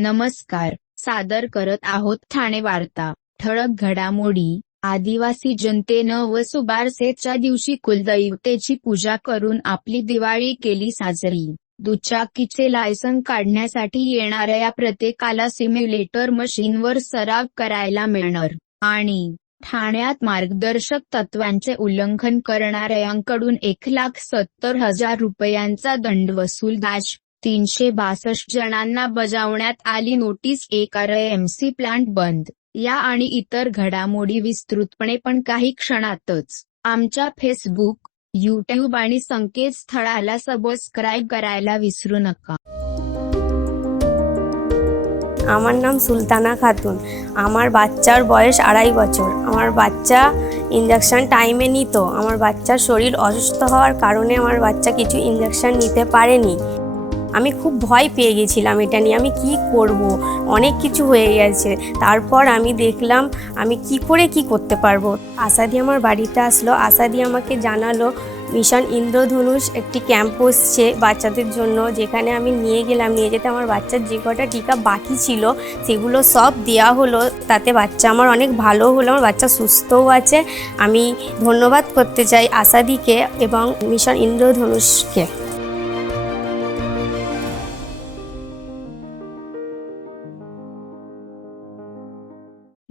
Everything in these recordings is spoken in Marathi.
नमस्कार. सादर करत आहोत ठाणे वार्ता. ठळक घडामोडी. आदिवासी जनतेनं वसुबारसेच्या दिवशी कुलदैवतेची पूजा करून आपली दिवाळी केली साजरी. दुचाकीचे लायसन काढण्यासाठी येणाऱ्या प्रत्येकाला सिम्युलेटर मशीनवर सराव करायला मिळणार आणि ठाण्यात मार्गदर्शक तत्त्वांचे उल्लंघन करणाऱ्यांकडून 1,70,000 रुपयांचा दंड वसूल. 362 जणांना बजावण्यात आली नोटीस. एक आरएमसी प्लांट बंद. या आणि इतर घडामोडी विस्तृतपणे पण काही क्षणातच. आमच्या फेसबुक, यूट्यूब आणि संकेतस्थळाला सबस्क्राईब करायला विसरू नका। আমার নাম সুলতানা খাতুন। আমার বাচ্চার বয়স 2.5 বছর। আমার বাচ্চা ইনজেকশন টাইমে নিত। আমার বাচ্চার শরীর অসুস্থ হওয়ার কারণে আমার বাচ্চা কিছু ইনজেকশন নিতে পারেনি। আমি খুব ভয় পেয়ে গেছিলাম এটা নিয়ে, আমি কি করব, অনেক কিছু হয়ে গেছে। তারপর আমি দেখলাম আমি কি করে কি করতে পারবো। আশাদি আমার বাড়িতে আসলো, আশাদি আমাকে জানালো মিশন ইন্দ্রধনুষ একটি ক্যাম্প বসছে বাচ্চাদের জন্য, যেখানে আমি নিয়ে গেলাম। নিয়ে যেতে আমার বাচ্চার যে কটা টিকা বাকি ছিল সেগুলো সব দেওয়া হলো। তাতে বাচ্চা আমার অনেক ভালো হলো, আমার বাচ্চা সুস্থও আছে। আমি ধন্যবাদ করতে চাই আশাদিকে এবং মিশন ইন্দ্রধনুষকে।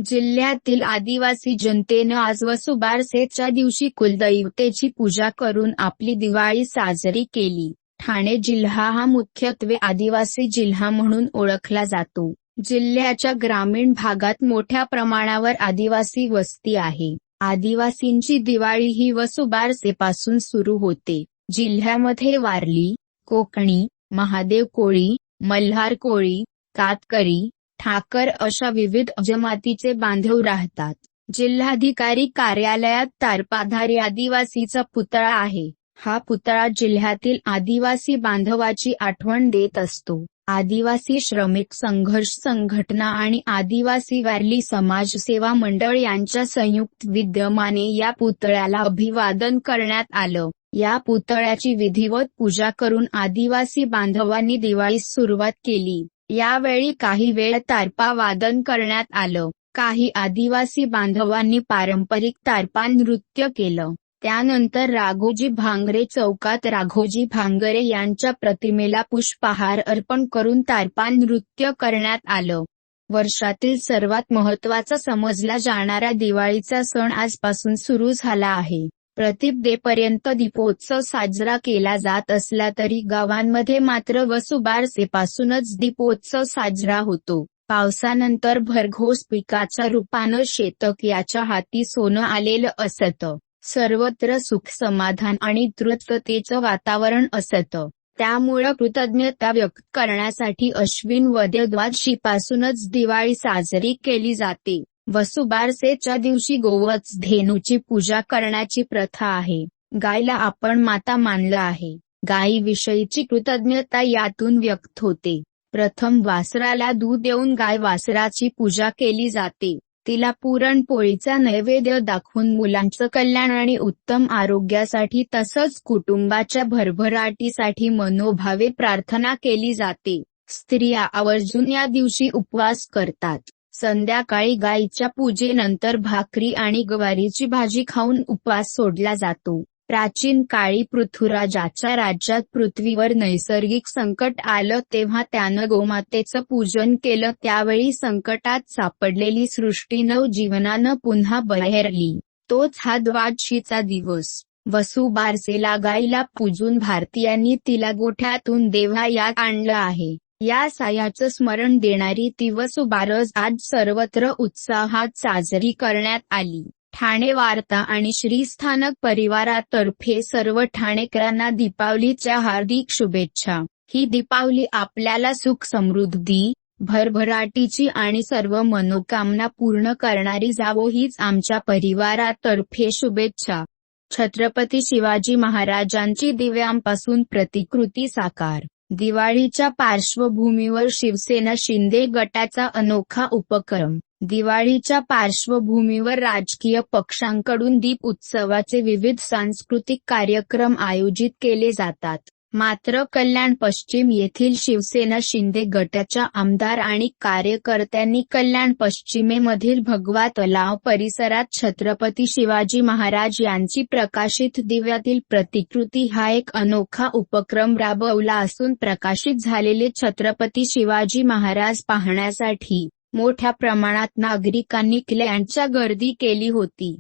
जिल्ह्यातील आदिवासी जनतेनं आज वसुबारसेच्या दिवशी कुलदैवतेची पूजा करून आपली दिवाळी साजरी केली। ठाणे जिल्हा हा मुख्यत्वे आदिवासी जिल्हा म्हणून ओळखला जातो। जिल्ह्याच्या ग्रामीण भागात मोठ्या प्रमाणावर आदिवासी वस्ती आहे। आदिवासींची दिवाळी ही वसुबारसेपासून सुरू होते। जिल्ह्यामध्ये वारली, कोकणी, महादेव कोळी, मल्हार कोळी, कातकरी, ठाकर अशा विविध जमातीचे बांधव राहतात। जिल्हाधिकारी कार्यालयात तारपाधारी आदिवासीचा पुतळा आहे। हा पुतळा जिल्ह्यातील आदिवासी बांधवाची आठवण देत असतो। आदिवासी श्रमिक संघर्ष संघटना आणि आदिवासी वारली समाज सेवा मंडळ यांच्या संयुक्त विद्यमाने या पुतळ्याला अभिवादन करण्यात आलं। या पुतळ्याची विधिवत पूजा करून आदिवासी बांधवांनी दिवाळीस सुरुवात केली। यावेळी काही वेळ तारपा वादन करण्यात आलं। काही आदिवासी बांधवांनी पारंपरिक तारपा नृत्य केलं। त्यानंतर राघोजी भांगरे चौकात राघोजी भांगरे यांच्या प्रतिमेला पुष्पहार अर्पण करून तारपा नृत्य करण्यात आलं। वर्षातील सर्वात महत्त्वाचा समजला जाणारा दिवाळीचा सण आजपासून सुरू झाला आहे। प्रतीपदेपर्यंत दीपोत्सव साजरा केला जात असला तरी गावांमध्ये मात्र वसुबारसेपासूनच दीपोत्सव साजरा होतो। पावसानंतर भरघोस पिकाच्या रूपानं शेतक याच्या हाती सोनं आलेलं असतं। सर्वत्र सुख समाधान आणि तृप्ततेचं वातावरण असतं। त्यामुळं कृतज्ञता व्यक्त करण्यासाठी अश्विन वद्य द्वादशीपासूनच दिवाळी साजरी केली जाते। वसुबारसेच्या दिवशी गोवत्स धेनूची पूजा करण्याची प्रथा आहे। गायला आपण माता मानलं आहे। गायीविषयीची कृतज्ञता यातून व्यक्त होते। प्रथम वासराला दूध देऊन गाय वासराची पूजा केली जाते। तिला पुरणपोळीचा नैवेद्य दाखवून मुलांचं कल्याण आणि उत्तम आरोग्यासाठी तसंच कुटुंबाच्या भरभराटीसाठी मनोभावे प्रार्थना केली जाते। स्त्रिया आवर्जून या दिवशी उपवास करतात। संध्याकाळी गायीच्या पूजेनंतर भाकरी आणि गवारीची भाजी खाऊन उपवास सोडला जातो। प्राचीन काळी पृथ्वीराजाच्या राज्यात पृथ्वीवर नैसर्गिक संकट आलं तेव्हा त्यानं गोमातेचं पूजन केलं। त्यावेळी संकटात सापडलेली सृष्टी नवजीवनानं पुन्हा बहरली। तोच हा द्वादशीचा दिवस। वसुबारसेला गायीला पूजून भारतीयांनी तिला गोठ्यातून देव्हाऱ्यात आणलं आहे। या सायाचं स्मरण देणारी ती वसुबारस आज सर्वत्र उत्साहात साजरी करण्यात आली। ठाणे वार्ता आणि श्रीस्थानक परिवारातर्फे सर्व ठाणेकरांना दीपावलीच्या हार्दिक शुभेच्छा। ही दीपावली आपल्याला सुख समृद्धी, भरभराटीची आणि सर्व मनोकामना पूर्ण करणारी जावो हीच आमच्या परिवारातर्फे शुभेच्छा। छत्रपती शिवाजी महाराजांची दिव्यांपासून प्रतिकृती साकार। दिवाळीच्या पार्श्वभूमीवर शिवसेना शिंदे गटाचा अनोखा उपक्रम। दिवाळीच्या पार्श्वभूमीवर राजकीय पक्षांकडून दीप उत्सवाचे विविध सांस्कृतिक कार्यक्रम आयोजित केले जातात। मात्र कल्याण पश्चिम येथील शिवसेना शिंदे गटाच्या आमदार आणि कार्यकर्त्यांनी कल्याण पश्चिमेमधील भगवा तलाव परिसरात छत्रपती शिवाजी महाराज यांची प्रकाशित दिव्यातील प्रतिकृती हा एक अनोखा उपक्रम राबवला असून प्रकाशित झालेले छत्रपती शिवाजी महाराज पाहण्यासाठी मोठ्या प्रमाणात नागरिकांनी कल्याणच्या गर्दी केली होती.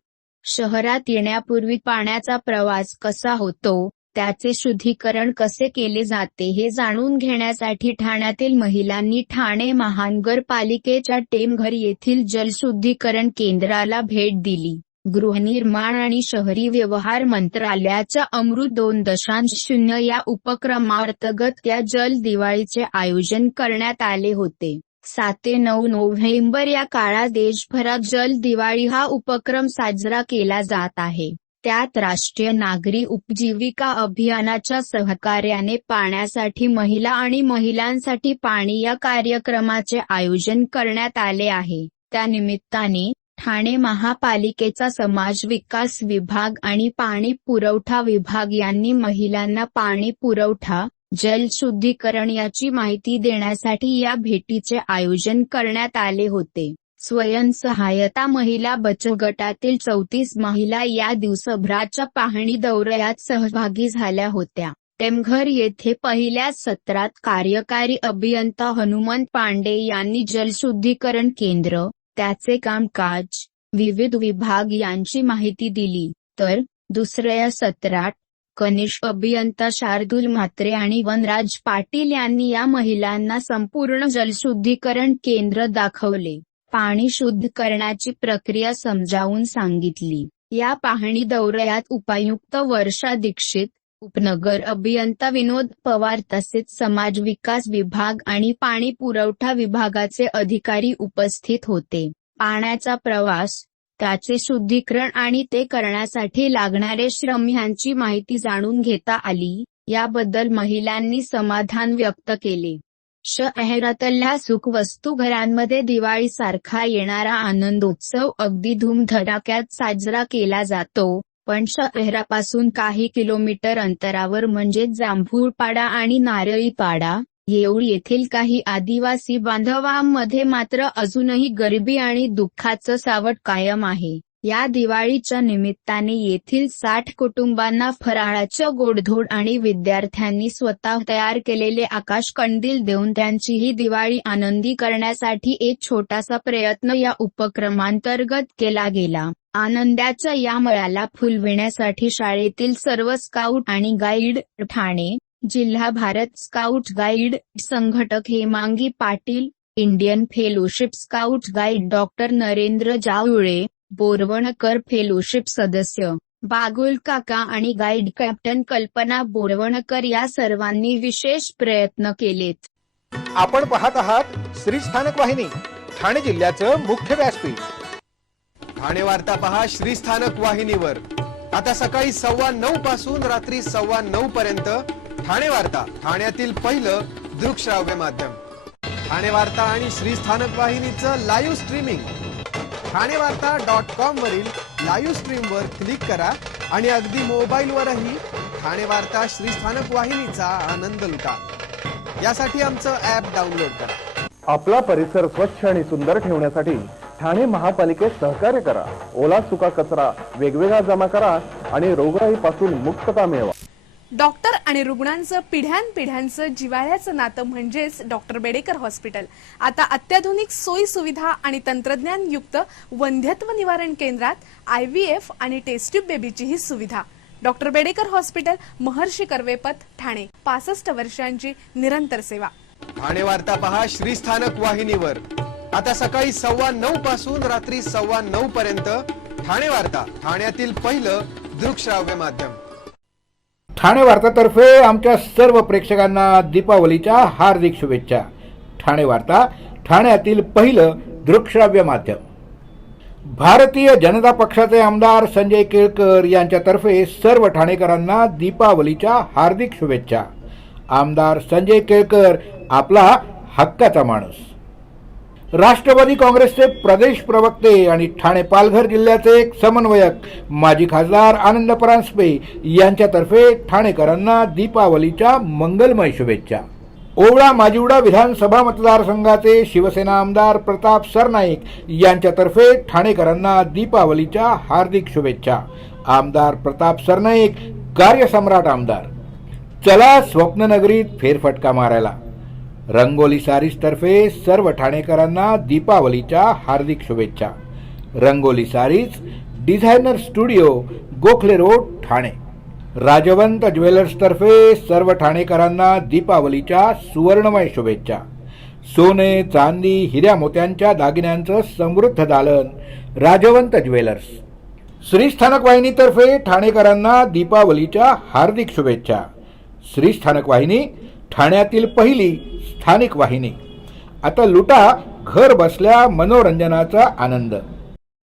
शहरात येण्यापूर्वी पाण्याचा प्रवास कसा होतो, त्याचे शुद्धीकरण कसे केले जाते हे जाणून घेण्यासाठी ठाण्यातील महिलांनी ठाणे महानगरपालिकेच्या टेमघर येथील जलशुद्धीकरण केंद्राला भेट दिली. गृहनिर्माण आणि शहरी व्यवहार मंत्रालयाच्या अमृत 2.0 या उपक्रमांतर्गत या जल दिवाळीचे आयोजन करण्यात आले होते. 7 ते 9 नोव्हेंबर या काळात देशभरात जल दिवाळी हा उपक्रम साजरा केला जात आहे. त्यात राष्ट्रीय नागरी उपजीविका अभियानाच्या सहकार्याने पाण्यासाठी महिला आणि महिलांसाठी पाणी या कार्यक्रमाचे आयोजन करण्यात आले आहे. त्यानिमित्ताने ठाणे महापालिकेचा समाज विकास विभाग आणि पाणी पुरवठा विभाग यांनी महिलांना पाणी पुरवठा, जल शुद्धीकरण याची माहिती देण्यासाठी या भेटीचे आयोजन करण्यात आले होते. स्वयंसहायता महिला बचत गटातील 34 महिला या दिवसभराच्या पाहणी दौऱ्यात सहभागी झाल्या होत्या. टेमघर येथे पहिल्या सत्रात कार्यकारी अभियंता हनुमंत पांडे यांनी जलशुद्धीकरण केंद्र, त्याचे कामकाज, विविध विभाग यांची माहिती दिली, तर दुसऱ्या सत्रात कनिष्ठ अभियंता शार्दूल म्हात्रे आणि वनराज पाटील यांनी या महिलांना संपूर्ण जलशुद्धीकरण केंद्र दाखवले. पाणी शुद्ध करण्याची प्रक्रिया समजावून सांगितली. या पाहणी दौऱ्यात उपायुक्त वर्षा दीक्षित, उपनगर अभियंता विनोद पवार तसेच समाज विकास विभाग आणि पाणी पुरवठा विभागाचे अधिकारी उपस्थित होते. पाण्याचा प्रवास, त्याचे शुद्धीकरण आणि ते करण्यासाठी लागणारे श्रम ह्यांची माहिती जाणून घेता आली. याबद्दल महिलांनी समाधान व्यक्त केले. शहरातल्या सुखवस्तू घरांमध्ये दिवाळीसारखा येणारा आनंदोत्सव अगदी धूमधडाक्यात साजरा केला जातो, पण शहरापासून काही किलोमीटर अंतरावर म्हणजे जांभूळपाडा आणि नारळीपाडा, येऊर येथील काही आदिवासी बांधवांमध्ये मात्र अजूनही गरिबी आणि दुःखाचं सावट कायम आहे. या दिवाळीच्या निमित्ताने येथील 60 कुटुंबांना फराळाचं गोडधोड आणि विद्यार्थ्यांनी स्वतः तयार केलेले आकाश कंदील देऊन त्यांची ही दिवाळी आनंदी करण्यासाठी एक छोटासा प्रयत्न या उपक्रमांतर्गत केला गेला. आनंदाच्या या मळ्याला फुलविण्यासाठी शाळेतील सर्व स्काउट आणि गाईड, ठाणे जिल्हा भारत स्काउट गाईड संघटक Hemangi Patil, Indian fellowship scout guide doctor Narendra Jawale, Borwankar fellowship सदस्य बागुल काका आणि गाईड कॅप्टन कल्पना बोरवणकर या सर्वांनी विशेष प्रयत्न केलेत. आपण पाहत आहात श्री स्थानक वाहिनी, ठाणे जिल्ह्याचं मुख्य व्यासपीठ. ठाणे वार्ता पहा श्री स्थानक वाहिनीवर. आता सकाळी 9:15 पासून रात्री 9:15 पर्यंत ठाणे वार्ता, ठाण्यातील पहिलं दृकश्राव्य माध्यम. ठाणे वार्ता आणि श्री स्थानक वाहिनीचं लाईव्ह स्ट्रीमिंग ठाणेवार्ता.com वरील लाईव्ह स्ट्रीमवर क्लिक करा आणि अगदी मोबाईलवरही ठाणे वार्ता श्री स्थानक वाहिनीचा आनंद लुटा. यासाठी आमचं ॲप डाउनलोड करा. आपला परिसर स्वच्छ आणि सुंदर ठेवण्यासाठी ठाणे महापालिकेत सहकार्य करा. ओला सुका कचरा वेगवेगळा जमा करा आणि रोगराईपासून मुक्तता मिळवा. डॉक्टर आणि रुग्णांचं पिढ्यानपिढ्यांचं जिव्हाळ्याचं नातं म्हणजेच डॉक्टर बेडेकर हॉस्पिटल. आता अत्याधुनिक सोयी सुविधा आणि तंत्रज्ञान युक्त वंध्यत्व निवारण केंद्रात IVF आणि टेस्ट ट्यूब बेबीची ही सुविधा. डॉक्टर बेडेकर हॉस्पिटल, महर्षी कर्वेपथ, ठाणे. 65 वर्षांची निरंतर सेवा. ठाणे वार्ता पहा श्री स्थानक वाहिनीवर. आता सकाळी 9:15 पासून रात्री 9:15 पर्यंत ठाणे वार्ता, ठाण्यातील पहिलं दृकश्राव्य माध्यम. ठाणे वार्तातर्फे आमच्या सर्व प्रेक्षकांना दीपावलीच्या हार्दिक शुभेच्छा. ठाणे वार्ता, ठाण्यातील पहिलं दृकश्राव्य माध्यम. भारतीय जनता पक्षाचे आमदार संजय केळकर यांच्यातर्फे सर्व ठाणेकरांना दीपावलीच्या हार्दिक शुभेच्छा. आमदार संजय केळकर आपला हक्काचा माणूस. राष्ट्रवादी काँग्रेसचे प्रदेश प्रवक्ते आणि ठाणे पालघर जिल्ह्याचे एक समन्वयक माजी खासदार आनंद परांजपे यांच्यातर्फे ठाणेकरांना दीपावलीच्या मंगलमय शुभेच्छा. ओवळा माजिवडा विधानसभा मतदारसंघाचे शिवसेना आमदार प्रताप सरनाईक यांच्यातर्फे ठाणेकरांना दीपावलीच्या हार्दिक शुभेच्छा. आमदार प्रताप सरनाईक कार्यसम्राट आमदार. चला स्वप्ननगरीत फेरफटका मारायला. रंगोली सारीज तर्फे सर्व ठाणेकरांना दीपावलीच्या हार्दिक शुभेच्छा. Rangoli sarees designer studio, Gokhale road, Thane. Rajwant jewellers तर्फे सर्व ठाणेकरांना दीपावलीच्या सुवर्णमय शुभेच्छा. सोने, चांदी, हिऱ्या मोत्यांच्या दागिन्यांचं समृद्ध दालन राजवंत ज्वेलर्स. श्रीस्थानक वाहिनीतर्फे ठाणेकरांना दीपावलीच्या हार्दिक शुभेच्छा. श्रीस्थानक वाहिनी ठाण्यातील पहिली स्थानिक वाहिनी. आता लुटा घर बसल्या मनोरंजनाचा आनंद.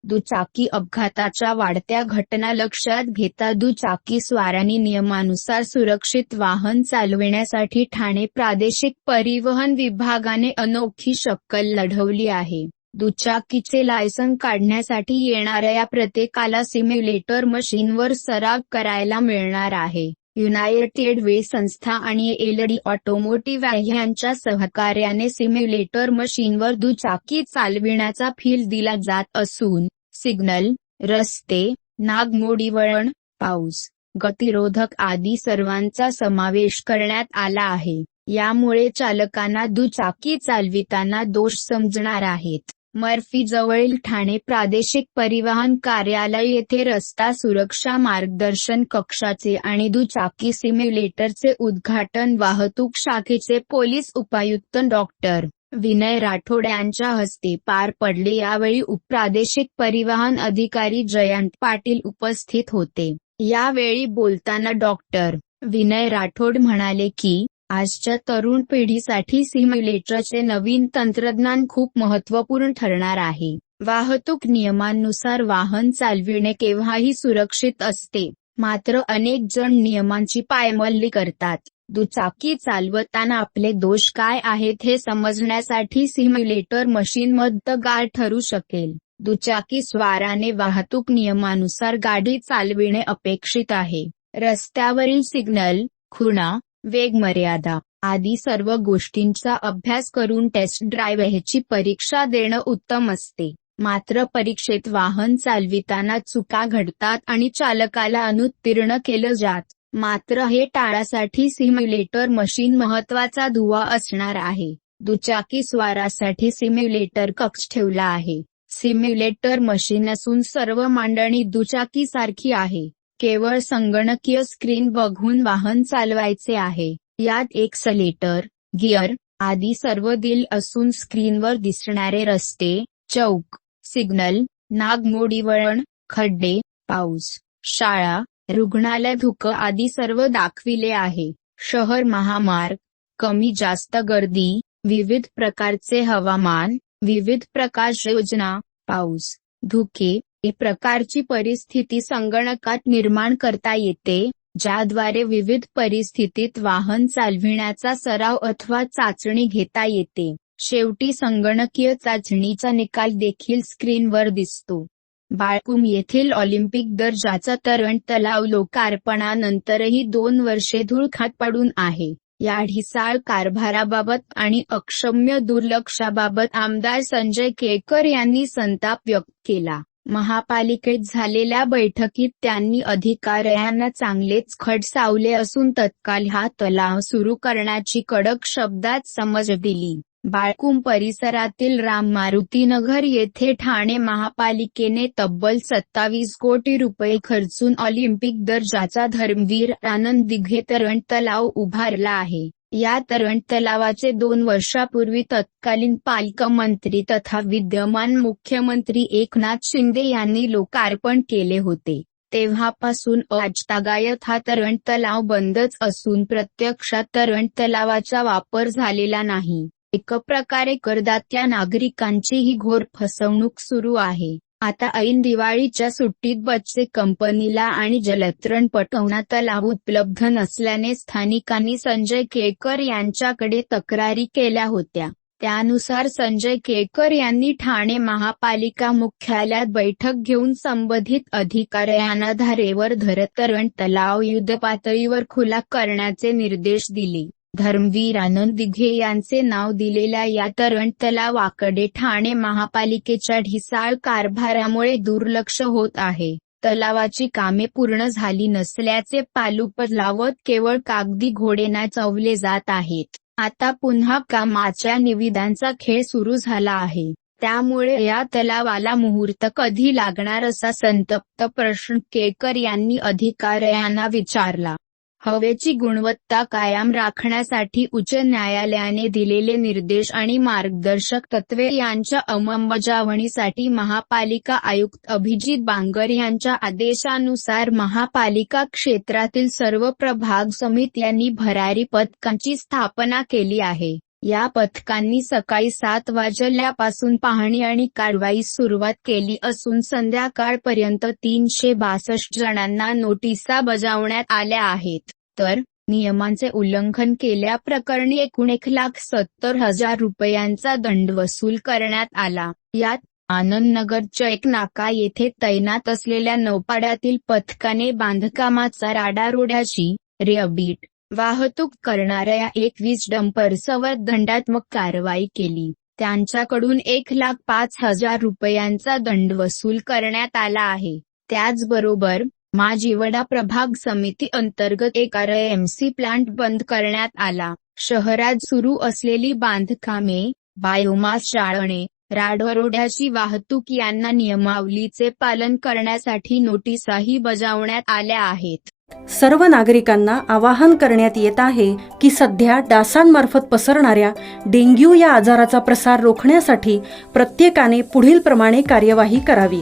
दुचाकी अपघाताच्या वाढत्या घटना लक्षात घेता दुचाकी स्वारांनी नियमानुसार सुरक्षित वाहन चालविण्यासाठी ठाणे प्रादेशिक परिवहन विभागाने अनोखी शक्कल लढवली आहे. दुचाकीचे लायसन काढण्यासाठी येणाऱ्या प्रत्येकाला सिम्युलेटर मशीनवर सराव करायला मिळणार आहे. युनायटेड वे संस्था आणि एलडी ऑटोमोटिव्ह यांच्या सहकार्याने सिम्युलेटर मशीनवर दुचाकी चालविण्याचा फील दिला जात असून सिग्नल, रस्ते, नागमोडी वळण, पाऊस, गतिरोधक आदी सर्वांचा समावेश करण्यात आला आहे. यामुळे चालकांना दुचाकी चालविताना दोष समजणार आहेत. मर्फी जवळील ठाणे प्रादेशिक परिवहन कार्यालय येथे रस्ता सुरक्षा मार्गदर्शन कक्षाचे आणि दुचाकी सिम्युलेटरचे उद्घाटन वाहतूक शाखेचे पोलीस उपायुक्त डॉक्टर विनय राठोड यांच्या हस्ते पार पडले. यावेळी उपप्रादेशिक परिवहन अधिकारी जयंत पाटील उपस्थित होते. यावेळी बोलताना डॉक्टर विनय राठोड म्हणाले की आजच्या तरुण पिढीसाठी सिम्युलेटरचे नवीन तंत्रज्ञान खूप महत्त्वपूर्ण ठरणार आहे. वाहतूक नियमांनुसार वाहन चालविणे केव्हाही सुरक्षित असते, मात्र अनेक जण नियमांची पायमल्ली करतात. दुचाकी चालवताना आपले दोष काय आहेत हे समजण्यासाठी सिम्युलेटर मशीन मदतगार ठरू शकेल. दुचाकी स्वाराने वाहतूक नियमानुसार गाडी चालविणे अपेक्षित आहे. रस्त्यावरील सिग्नल, खुणा, वेग मर्यादा आदी सर्व गोष्टींचा अभ्यास करून टेस्ट ड्राईव्हची परीक्षा देणं उत्तम असते. मात्र परीक्षेत वाहन चालविताना चुका घडतात आणि चालकाला अनुत्तीर्ण केलं जात. मात्र हे टाळासाठी सिम्युलेटर मशीन महत्त्वाचा दुवा असणार आहे. दुचाकी स्वारासाठी सिम्युलेटर कक्ष ठेवला आहे. सिम्युलेटर मशीन असून सर्व मांडणी दुचाकीसारखी आहे. केवळ संगणकीय स्क्रीन बघून वाहन चालवायचे आहे. यात एक्सलेटर, गिअर आदी सर्व दिल असून स्क्रीनवर दिसणारे रस्ते, चौक, सिग्नल, नागमोडी वळण, खड्डे, पाऊस, शाळा, रुग्णालय, धुकं आदी सर्व दाखविले आहे. शहर महामार्ग, कमी जास्त गर्दी, विविध प्रकारचे हवामान, विविध प्रकाश योजना, पाऊस, धुके या प्रकारची परिस्थिती संगणकात निर्माण करता येते, ज्याद्वारे विविध परिस्थितीत वाहन चालविण्याचा सराव अथवा चाचणी घेता येते. शेवटी संगणकीय चाचणीचा निकाल देखील स्क्रीनवर दिसतो. बाळकूम येथील ऑलिम्पिक दर्जाचा तरण तलाव लोकार्पणानंतरही 2 वर्षे धुळखात पडून आहे. या ढिसाळ कारभाराबाबत आणि अक्षम्य दुर्लक्षाबाबत आमदार संजय केळकर यांनी संताप व्यक्त केला. महापालिकेत झालेल्या बैठकीत त्यांनी अधिकाऱ्यांना चांगलेच खडसावले असून तत्काळ हा तलाव सुरू करण्याची कडक शब्दात समज दिली. बाळकूम परिसरातील राम मारुती नगर येथे ठाणे महापालिकेने तब्बल 27 कोटी रुपये खर्चून ऑलिम्पिक दर्जाचा धर्मवीर आनंद दिघे तरण तलाव उभारला आहे. या तरण तलावाचे 2 वर्षापूर्वी तत्कालीन पालकमंत्री तथा विद्यमान मुख्यमंत्री एकनाथ शिंदे यांनी लोकार्पण केले होते. तेव्हापासून आजतागायत हा तरण तलाव बंदच असून प्रत्यक्षात तरण तलावाचा वापर झालेला नाही. एक प्रकारे करदात्या नागरिकांची ही घोर फसवणूक सुरू आहे. आता ऐन दिवाळीच्या सुट्टीत बच्चे कंपनीला आणि जलतरण पटवणा तलाव उपलब्ध नसल्याने स्थानिकांनी संजय केळकर यांच्याकडे तक्रारी केल्या होत्या. त्यानुसार संजय केळकर यांनी ठाणे महापालिका मुख्यालयात बैठक घेऊन संबंधित अधिकाऱ्यांना धारेवर धरत तरण तलाव युद्धपातळीवर खुला करण्याचे निर्देश दिले. धर्मवीर आनंद दिघे यांचे नाव दिलेल्या या तरण तलावाकडे ठाणे महापालिकेच्या ढिसाळ कारभारामुळे दुर्लक्ष होत आहे. तलावाची कामे पूर्ण झाली नसल्याचे पालुप लावत केवळ कागदी घोडे नाचवले जात आहेत. आता पुन्हा कामाच्या निविदांचा खेळ सुरू झाला आहे. त्यामुळे या तलावाला मुहूर्त कधी लागणार असा संतप्त प्रश्न केळकर यांनी अधिकाऱ्यांना विचारला. हवेची गुणवत्ता कायम राखण्यासाठी उच्च न्यायालयाने दिलेले निर्देश आणि मार्गदर्शक तत्त्वे यांच्या अंमलबजावणीसाठी महापालिका आयुक्त अभिजित बांगर यांच्या आदेशानुसार महापालिका क्षेत्रातील सर्व प्रभाग समित्यांनी भरारी पथकांची स्थापना केली आहे. या पथकांनी सकाळी 7 वाजल्यापासून पाहणी आणि कारवाईस सुरुवात केली असून संध्याकाळपर्यंत 362 जणांना नोटिसा बजावण्यात आल्या आहेत. तर नियमांचे उल्लंघन केल्याप्रकरणी एकूण 1,70,000 रुपयांचा दंड वसूल करण्यात आला. यात आनंदनगरच्या एक नाका येथे तैनात असलेल्या नौपाड्यातील पथकाने बांधकामाचा राडारोड्याची रेअबीट वाहतूक करणाऱ्या 21 डंपर्सवर दंडात्मक कारवाई केली. त्यांच्याकडून 1,05,000 रुपयांचा दंड वसूल करण्यात आला आहे. त्याचबरोबर माजिवडा प्रभाग समिती अंतर्गत एक RMC प्लांट बंद करण्यात आला. शहरात सुरू असलेली बांधकामे, बायोमास जाळणे, राडारोड्याची वाहतूक यांना नियमावलीचे पालन करण्यासाठी नोटिसाही बजावण्यात आल्या आहेत. सर्व नागरिकांना आवाहन करण्यात येत आहे की सध्या डासांमार्फत पसरणाऱ्या डेंग्यू या आजाराचा प्रसार रोखण्यासाठी प्रत्येकाने पुढील प्रमाणे कार्यवाही करावी.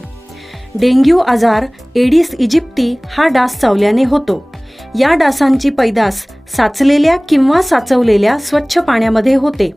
डेंग्यू आजार एडिस इजिप्ती हा डास चावल्याने होतो. या डासांची पैदास साचलेल्या किंवा साचवलेल्या स्वच्छ पाण्यामध्ये होते.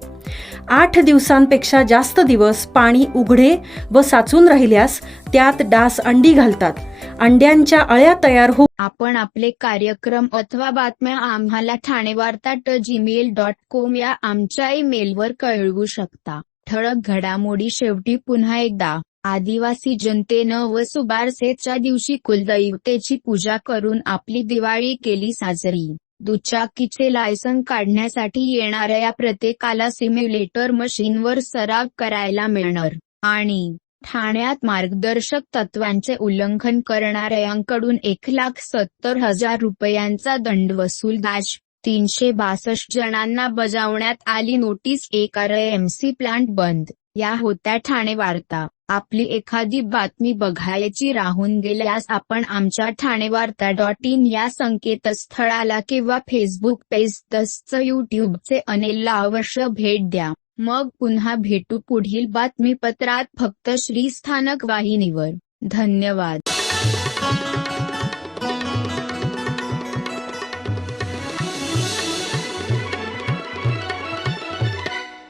8 दिवसांपेक्षा जास्त दिवस पाणी उघडे व साचून राहिल्यास त्यात डास अंडी घालतात. अंड्यांच्या अळ्या तयार होऊन आपण आपले कार्यक्रम अथवा बातम्या आम्हाला ठाणेवार्ता@gmail.com या आमच्या ईमेलवर कळवू शकता. ठळक घडामोडी शेवटी पुन्हा एकदा. आदिवासी जनतेनं वसुबारसेच्या दिवशी कुलदैवतेची पूजा करून आपली दिवाळी केली साजरी. दुचाकीचे लायसन काढण्यासाठी येणाऱ्या प्रत्येकाला सिम्युलेटर मशीनवर सराव करायला मिळणार. आणि ठाण्यात मार्गदर्शक तत्वांचे उल्लंघन करणाऱ्यांकडून 1,70,000 रुपयांचा दंड वसूल. 362 जणांना बजावण्यात आली नोटीस. एक RMC प्लांट बंद. या होत्या ठाणे वार्ता. आपली एखादी बातमी बघायची राहून गेल्यास आपण आमच्या ठाणेवार्ता.in या संकेतस्थळाला किंवा फेसबुक पेज तसंच यूट्यूबचे चॅनेलला अवश्य भेट द्या. मग पुन्हा भेटू पुढील बातमीपत्रात फक्त श्रीस्थानक वाहिनीवर. धन्यवाद.